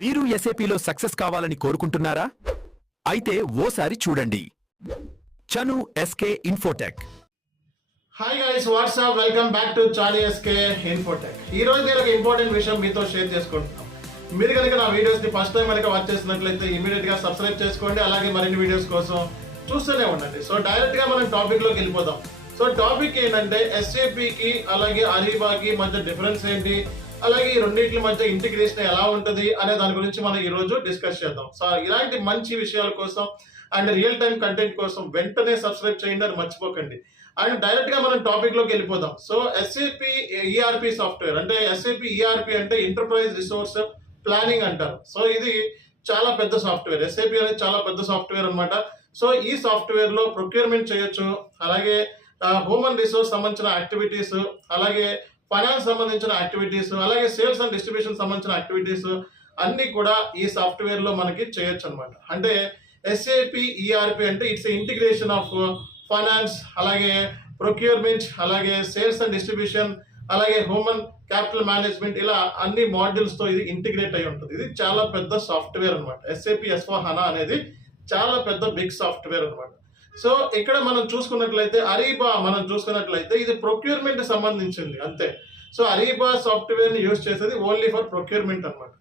మీరు ఎస్ఏపిలో సక్సెస్ కావాలని కోరుకుంటున్నారా? అయితే ఓసారి చూడండి. చను SK Infotech hi guys what's up welcome back to Charlie SK Infotech ఈ రోజు నేను ఒక ఇంపార్టెంట్ విషయం మీతో షేర్ చేసుకుంటున్నాం. మీరు కనుక నా వీడియోస్ని ఫస్ట్ టైం కనుక వాచ్ చేసినట్లయితే ఇమీడియట్గా సబ్స్క్రైబ్ చేసుకోండి. అలాగే మరిన్ని వీడియోస్ కోసం చూస్తూనే ఉండండి. సో డైరెక్ట్గా మనం టాపిక్లోకి వెళ్ళిపోదాం. సో టాపిక్ ఏంటంటే SAP కి అలాగే అరీబాకి మధ్య డిఫరెన్స్ ఏంటి? అలాగే ఈ రెండింటి మధ్య ఇంటిగ్రేషన్ ఎలా ఉంటుంది అనే దాని గురించి మనం ఈ రోజు డిస్కస్ చేద్దాం. సో ఇలాంటి మంచి విషయాల కోసం అండ్ రియల్ టైం కంటెంట్ కోసం వెంటనే సబ్స్క్రైబ్ చేయండి అని మర్చిపోకండి. అండ్ డైరెక్ట్గా మనం టాపిక్లోకి వెళ్ళిపోదాం. సో ఎస్ఏపి ఈఆర్పి సాఫ్ట్వేర్ అంటే ఎస్ఏపి ఈఆర్పి అంటే ఎంటర్ప్రైజ్ రిసోర్స్ ప్లానింగ్ అంటారు. సో ఇది చాలా పెద్ద సాఫ్ట్వేర్ ఎస్ఏపి అనేది చాలా పెద్ద సాఫ్ట్వేర్ అనమాట సో ఈ సాఫ్ట్వేర్లో ప్రొక్యూర్మెంట్ చేయొచ్చు. అలాగే హ్యూమన్ రిసోర్స్ సంబంధించిన యాక్టివిటీస్ అలాగే ఫైనాన్స్ సంబంధించిన యాక్టివిటీస్ అలాగే సేల్స్ అండ్ డిస్ట్రిబ్యూషన్ సంబంధించిన యాక్టివిటీస్ అన్నీ కూడా ఈ సాఫ్ట్వేర్లో మనకి చేయొచ్చు అనమాట అంటే ఎస్ఏపి ఈఆర్పి అంటే ఇట్స్ ఇంటిగ్రేషన్ ఆఫ్ ఫైనాన్స్ అలాగే ప్రొక్యూర్మెంట్ అలాగే సేల్స్ అండ్ డిస్ట్రిబ్యూషన్ అలాగే హ్యూమన్ క్యాపిటల్ మేనేజ్మెంట్ ఇలా అన్ని మాడ్యూల్స్తో ఇది ఇంటిగ్రేట్ అయి ఉంటుంది. ఇది చాలా పెద్ద సాఫ్ట్వేర్ అనమాట ఎస్ఏపి ఎస్వా హనా అనేది చాలా పెద్ద బిగ్ సాఫ్ట్వేర్ అనమాట సో ఇక్కడ మనం చూసుకున్నట్లయితే అరీబా మనం చూసుకున్నట్లయితే ఇది ప్రొక్యూర్మెంట్ సంబంధించింది అంతే. సో అరీబా సాఫ్ట్వేర్ని యూజ్ చేసేది ఓన్లీ ఫర్ ప్రొక్యూర్మెంట్ అన్నమాట.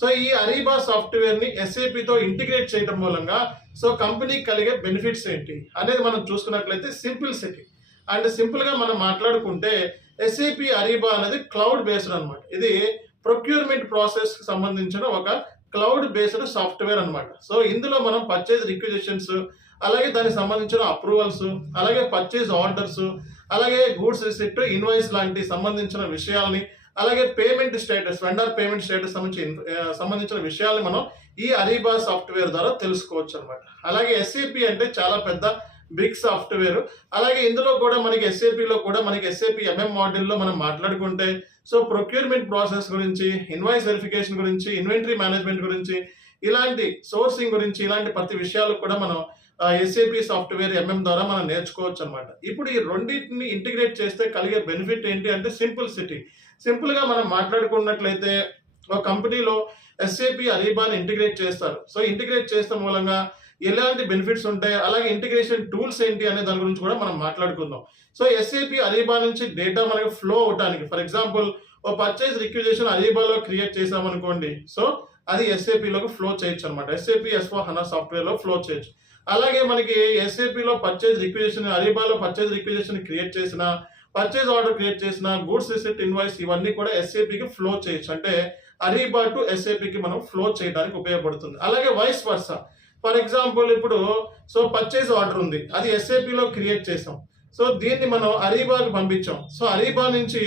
సో ఈ అరీబా సాఫ్ట్వేర్ని ఎస్ఏపితో ఇంటిగ్రేట్ చేయడం మూలంగా సో కంపెనీకి కలిగే బెనిఫిట్స్ ఏంటి అనేది మనం చూసుకున్నట్లయితే సింపుల్ సిటీ అండ్ సింపుల్గా మనం మాట్లాడుకుంటే ఎస్ఏపి అరీబా అనేది క్లౌడ్ బేస్డ్ అనమాట ఇది ప్రొక్యూర్మెంట్ ప్రాసెస్కి సంబంధించిన ఒక క్లౌడ్ బేస్డ్ సాఫ్ట్వేర్ అన్నమాట. సో ఇందులో మనం పర్చేజ్ రిక్విజిషన్స్ అలాగే దానికి సంబంధించిన అప్రూవల్స్ అలాగే పర్చేజ్ ఆర్డర్స్ అలాగే గూడ్స్ రిసిప్ట్ ఇన్వాయిస్ లాంటి సంబంధించిన విషయాల్ని అలాగే payment status vendor payment status సంబంధించిన సంబంధించిన విషయాల్ని మనం ఈ అరీబా సాఫ్ట్వేర్ ద్వారా తెలుసుకోవచ్చు అనమాట అలాగే ఎస్ఏపి అంటే చాలా పెద్ద బిగ్ సాఫ్ట్వేర్ అలాగే ఇందులో కూడా మనకి ఎస్ఏపిలో కూడా మనకి ఎస్ఏపి ఎంఎం లో మనం మాట్లాడుకుంటే సో ప్రొక్యూర్మెంట్ ప్రాసెస్ గురించి ఇన్వాయిస్ వెరిఫికేషన్ గురించి ఇన్వెంటరీ మేనేజ్మెంట్ గురించి ఇలాంటి సోర్సింగ్ గురించి ఇలాంటి ప్రతి విషయాలు కూడా మనం ఎస్ఏపి సాఫ్ట్వేర్ ఎంఎం ద్వారా మనం నేర్చుకోవచ్చు అనమాట ఇప్పుడు ఈ రెండింటిని ఇంటిగ్రేట్ చేస్తే కలిగే బెనిఫిట్ ఏంటి అంటే సింపుల్ సిటీ సింపుల్గా మనం మాట్లాడుకున్నట్లయితే ఒక కంపెనీలో ఎస్ఏపి అరీబాని ఇంటిగ్రేట్ చేస్తారు. సో ఇంటిగ్రేట్ చేస్తే మూలంగా ఎలాంటి బెనిఫిట్స్ ఉంటాయి? అలాగే ఇంటిగ్రేషన్ టూల్స్ ఏంటి అనే దాని గురించి కూడా మనం మాట్లాడుకుందాం. సో ఎస్ఏపి అరీబా నుంచి డేటా మనకి ఫ్లో అవడానికి ఫర్ ఎగ్జాంపుల్ ఓ పర్చేజ్ రిక్విజేషన్ అరీబాలో క్రియేట్ చేసామనుకోండి సో అది ఎస్ఏపిలోకి ఫ్లో చేయొచ్చు అనమాట ఎస్ఏపి ఎస్ఓ హనా సాఫ్ట్వేర్లో ఫ్లో చేయొచ్చు. అలాగే మనకి ఎస్ఏపిలో పర్చేజ్ రిక్విజేషన్ అరీబాలో పర్చేజ్ రిక్విజేషన్ క్రియేట్ చేసిన పర్చేజ్ ఆర్డర్ క్రియేట్ చేసిన గూడ్స్ రిసిప్ట్ ఇన్వాయిస్ ఇవన్నీ కూడా ఎస్ఏపికి ఫ్లో చేయొచ్చు. అంటే అరీబా టు ఎస్ఏపికి మనం ఫ్లో చేయడానికి ఉపయోగపడుతుంది. అలాగే వైస్ వర్స ఫర్ ఎగ్జాంపుల్ ఇప్పుడు సో పర్చేజ్ ఆర్డర్ ఉంది. అది ఎస్ఏపిలో క్రియేట్ చేసాం. సో దీన్ని మనం అరీబాకి పంపించాం. సో అరీబా నుంచి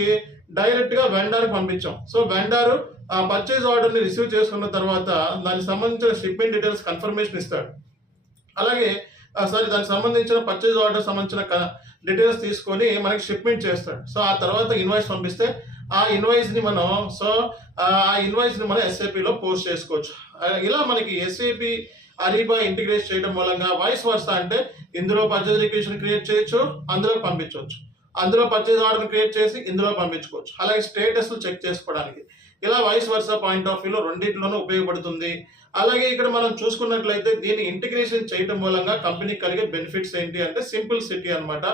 డైరెక్ట్గా వెండార్కి పంపించాం. సో వెండారు ఆ పర్చేజ్ ఆర్డర్ని రిసీవ్ చేసుకున్న తర్వాత దానికి సంబంధించిన షిప్మెంట్ డీటెయిల్స్ కన్ఫర్మేషన్ ఇస్తాడు. అలాగే సారీ దానికి సంబంధించిన పర్చేజ్ ఆర్డర్ సంబంధించిన డీటెయిల్స్ తీసుకొని మనకి షిప్మెంట్ చేస్తాడు. సో ఆ తర్వాత ఇన్వాయిస్ పంపిస్తే ఆ ఇన్వాయిస్ని మనం సో ఆ ఇన్వాయిస్ని మనం ఎస్ఏపిలో పోస్ట్ చేసుకోవచ్చు. ఇలా మనకి ఎస్ఏపి అరీబా ఇంటిగ్రేట్ చేయడం మూలంగా వాయిస్ వర్స అంటే ఇందులో పర్చేజ్ రిక్వేషన్ క్రియేట్ చేయొచ్చు అందులో పంపించవచ్చు. అందులో పర్చేజ్ ఆర్డర్ క్రియేట్ చేసి ఇందులో పంపించుకోవచ్చు. అలాగే స్టేటస్ చెక్ చేసుకోవడానికి. ఇలా వాయిస్ వర్స పాయింట్ ఆఫ్ వ్యూలో రెండింటిలోనూ ఉపయోగపడుతుంది. అలాగే ఇక్కడ మనం చూసుకున్నట్లయితే దీన్ని ఇంటిగ్రేషన్ చేయడం మూలంగా కంపెనీకి కలిగే బెనిఫిట్స్ ఏంటి అంటే సింపుల్ సిటీ అనమాట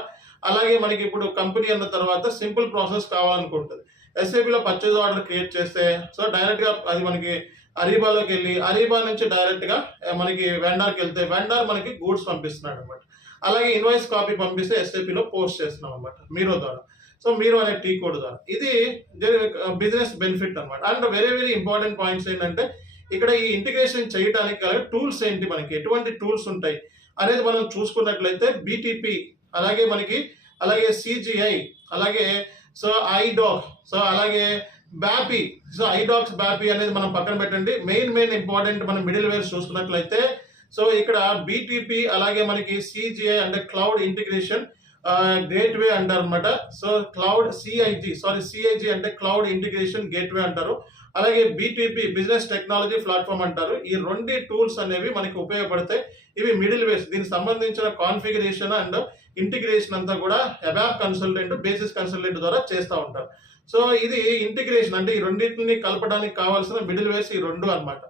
అలాగే మనకి ఇప్పుడు కంపెనీ అన్న తర్వాత సింపుల్ ప్రాసెస్ కావాలనుకుంటుంది. ఎస్ఏపిలో పర్చేజ్ ఆర్డర్ క్రియేట్ చేస్తే సో డైరెక్ట్గా అది మనకి అరీబాలోకి వెళ్ళి అరీబా నుంచి డైరెక్ట్గా మనకి వెండార్కి వెళ్తే వెండార్ మనకి గూడ్స్ పంపిస్తున్నాడు అనమాట అలాగే ఇన్వాయిస్ కాపీ పంపిస్తే ఎస్ఏపిలో పోస్ట్ చేస్తున్నాం అనమాట మీరో ద్వారా. సో మీరు అనే టీ కోడ్ ద్వారా. ఇది బిజినెస్ బెనిఫిట్ అన్నమాట. And very very important points ఏంటంటే ఇక్కడ ఈ ఇంటిగ్రేషన్ చేయడానికి గల టూల్స్ ఏంటి మనకి? ఎటువంటి టూల్స్ ఉంటాయి? అనేది మనం చూసుకున్నట్లయితే బీటీపీ అలాగే మనకి అలాగే సిజిఐ అలాగే సో ఐడాక్ సో అలాగే బ్యాపీ సో ఐడాక్స్ బ్యాపీ అనేది మనం పక్కన పెట్టండి. మెయిన్ మెయిన్ ఇంపార్టెంట్ మనం మిడిల్ వేర్ చూసుకున్నట్లయితే సో ఇక్కడ బీటీపీ అలాగే మనకి సిజిఐ అంటే క్లౌడ్ ఇంటిగ్రేషన్ గేట్ వే అంటారు అనమాట so cloud CIG sorry CIG అంటే క్లౌడ్ ఇంటిగ్రేషన్ గేట్ వే అంటారు. అలాగే బీటీపీ బిజినెస్ టెక్నాలజీ ప్లాట్ఫామ్ అంటారు. ఈ రెండు టూల్స్ అనేవి మనకి ఉపయోగపడతాయి. ఇవి మిడిల్ వేస్ దీనికి సంబంధించిన కాన్ఫిగరేషన్ అండ్ ఇంటిగ్రేషన్ అంతా కూడా అబాబ్ కన్సల్టెంట్ బేసిస్ కన్సల్టెంట్ ద్వారా చేస్తూ ఉంటారు. సో ఇది ఇంటిగ్రేషన్ అంటే ఈ రెండింటిని కలపడానికి కావాల్సిన మిడిల్ వేస్ ఈ రెండు అన్నమాట.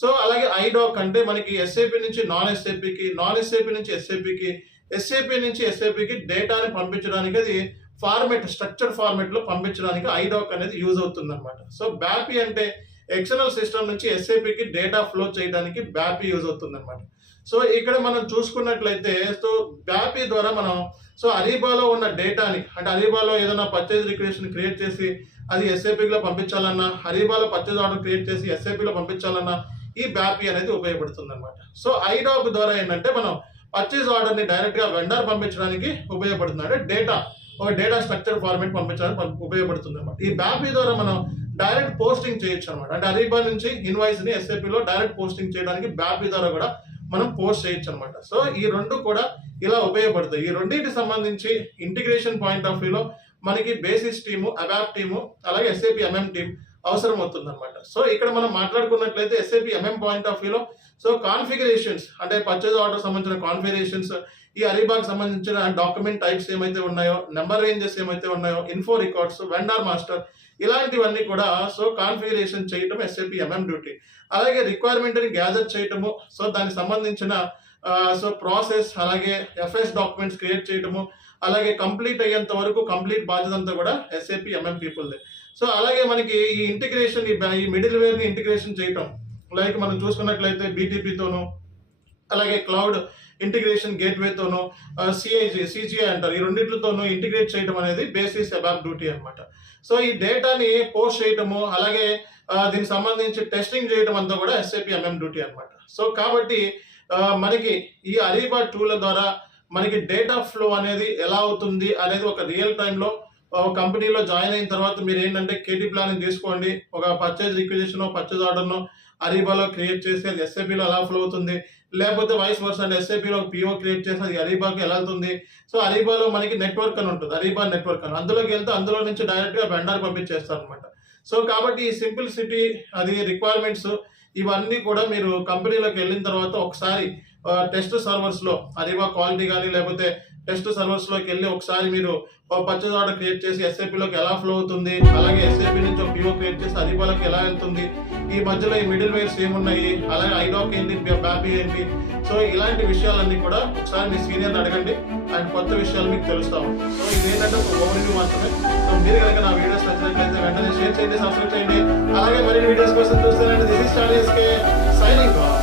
సో అలాగే ఐడాక్ అంటే మనకి ఎస్ఏపి నుంచి నాన్ ఎస్ఏపికి నాన్ ఎస్ఏపి నుంచి ఎస్ఏపికి ఎస్ఏపి నుంచి ఎస్ఏపికి డేటాని పంపించడానికి అది ఫార్మెట్ స్ట్రక్చర్ ఫార్మెట్లో పంపించడానికి ఐడాక్ అనేది యూజ్ అవుతుంది అనమాట సో బ్యాపీ అంటే ఎక్స్టర్నల్ సిస్టమ్ నుంచి ఎస్ఏపికి డేటా ఫ్లో చేయడానికి బ్యాపీ యూజ్ అవుతుంది అనమాట సో ఇక్కడ మనం చూసుకున్నట్లయితే సో బ్యాపీ ద్వారా మనం సో అరీబాలో ఉన్న డేటాని అంటే అరీబాలో ఏదైనా పర్చేజ్ రిక్వెస్ట్ క్రియేట్ చేసి అది ఎస్ఏపీలో పంపించాలన్నా అలీబాలో పర్చేజ్ ఆర్డర్ క్రియేట్ చేసి ఎస్ఏపీలో పంపించాలన్నా ఈ బ్యాపీ అనేది ఉపయోగపడుతుంది అనమాట సో ఐడాక్ ద్వారా ఏంటంటే మనం పర్చేజ్ ఆర్డర్ని డైరెక్ట్గా వెండర్ పంపించడానికి ఉపయోగపడుతుంది అంటే డేటా ఒక డేటా స్ట్రక్చర్ ఫార్మేట్ పంపించడానికి ఉపయోగపడుతుంది అనమాట ఈ బ్యాపీ ద్వారా మనం డైరెక్ట్ పోస్టింగ్ చేయొచ్చు అనమాట అంటే అరీబా నుంచి ఇన్వాయిస్ని డైరెక్ట్ పోస్టింగ్ చేయడానికి బ్యాపీ ద్వారా కూడా మనం పోస్ట్ చేయొచ్చు అనమాట సో ఈ రెండు కూడా ఇలా ఉపయోగపడతాయి. ఈ రెండింటికి సంబంధించి ఇంటిగ్రేషన్ పాయింట్ ఆఫ్ వ్యూలో మనకి బేసిస్ టీము అబాప్ టీము అలాగే ఎస్ఏపి ఎంఎం టీమ్ అవసరం అవుతుంది అనమాట సో ఇక్కడ మనం మాట్లాడుకున్నట్లయితే ఎస్ఏపి ఎంఎం పాయింట్ ఆఫ్ వ్యూలో సో కాన్ఫిగరేషన్స్ అంటే పర్చేజ్ ఆర్డర్ సంబంధించిన కాన్ఫిగరేషన్స్ ఈ అలీబాగ్ సంబంధించిన డాక్యుమెంట్ టైప్స్ ఏమైతే ఉన్నాయో నెంబర్ రేంజెస్ ఏమైతే ఉన్నాయో ఇన్ఫో రికార్డ్స్ వెండార్ మాస్టర్ ఇలాంటివన్నీ కూడా సో కాన్ఫిగరేషన్ చేయటం ఎస్ఏపి ఎంఎం డ్యూటీ అలాగే రిక్వైర్మెంట్ని గ్యాదర్ చేయటము సో దానికి సంబంధించిన సో ప్రాసెస్ అలాగే ఎఫ్ఎస్ డాక్యుమెంట్స్ క్రియేట్ చేయటము అలాగే కంప్లీట్ అయ్యేంత వరకు కంప్లీట్ బాధ్యత అంతా కూడా ఎస్ఏపి ఎంఎం పీపుల్దే సో అలాగే మనకి ఈ ఇంటిగ్రేషన్ ఈ మిడిల్ వేర్ని ఇంటిగ్రేషన్ చేయటం. లైక్ మనం చూసుకున్నట్లయితే బీటీపీతోను అలాగే క్లౌడ్ ఇంటిగ్రేషన్ గేట్వేతోనూ సిఐజి సిజిఐ అంటారు. ఈ రెండింటితోనూ ఇంటిగ్రేట్ చేయడం అనేది బేసిస్ అబాబ్ డ్యూటీ అనమాట సో ఈ డేటాని పోస్ట్ చేయటము అలాగే దీనికి సంబంధించి టెస్టింగ్ చేయడం అంతా కూడా ఎస్ఏపి ఎంఎం డ్యూటీ అనమాట సో కాబట్టి మనకి ఈ అలీబా టూల ద్వారా మనకి డేటా ఫ్లో అనేది ఎలా అవుతుంది అనేది ఒక రియల్ టైంలో కంపెనీలో జాయిన్ అయిన తర్వాత మీరు ఏంటంటే కేటీ ప్లాన్ తీసుకోండి. ఒక పర్చేజ్ రిక్విజిషన్ పర్చేజ్ ఆర్డర్ను అరీబాలో క్రియేట్ చేసి అది ఎస్ఏపీలో ఎలా ఫ్లో అవుతుంది? లేకపోతే వైస్ వర్స్ అండ్ ఎస్ఏపీలో పిఓ క్రియేట్ చేసి అది అరీబాకి ఎలా వెళ్తుంది? సో అరీబాలో మనకి నెట్వర్క్ అని ఉంటుంది. అరీబా నెట్వర్క్ అని. అందులోకి వెళ్తే అందులో నుంచి డైరెక్ట్గా బెండర్ వెండర్ పంపించేస్తారు అనమాట సో కాబట్టి ఈ సింపుల్ సిటీ అది రిక్వైర్మెంట్స్ ఇవన్నీ కూడా మీరు కంపెనీలోకి వెళ్ళిన తర్వాత ఒకసారి టెస్ట్ సర్వర్స్లో అరీబా క్వాలిటీ కానీ లేకపోతే టెస్ట్ సర్వర్స్లోకి వెళ్ళి ఒకసారి మీరు పర్చేజ్ ఆర్డర్ క్రియేట్ చేసి ఎస్ఏపీలోకి ఎలా ఫ్లో అవుతుంది అలాగే ఎస్ఏపీ నుంచి ఒక పిఓ క్రియేట్ చేసి అరీబాలోకి ఎలా వెళ్తుంది ఈ మధ్యలో ఈ మిడిల్ వేర్స్ ఏమున్నాయి అలాగే ఐడాక్ ఏంటి బ్యాపీ ఏంటి. సో ఇలాంటి విషయాలన్నీ కూడా ఒకసారి మీ సీనియర్ని అడగండి అండ్ కొత్త విషయాలు మీకు తెలుస్తాము. సో ఇది ఏంటంటే ఒక ఓవర్వ్యూ మాత్రమే. సో మీరు కనుక నా వీడియోస్ నచ్చినట్లయితే వెంటనే షేర్ చేయండి సబ్స్క్రైబ్ చేయండి. అలాగే మరిన్ని వీడియోస్ కోసం చూస్తానంటే దిస్ ఇస్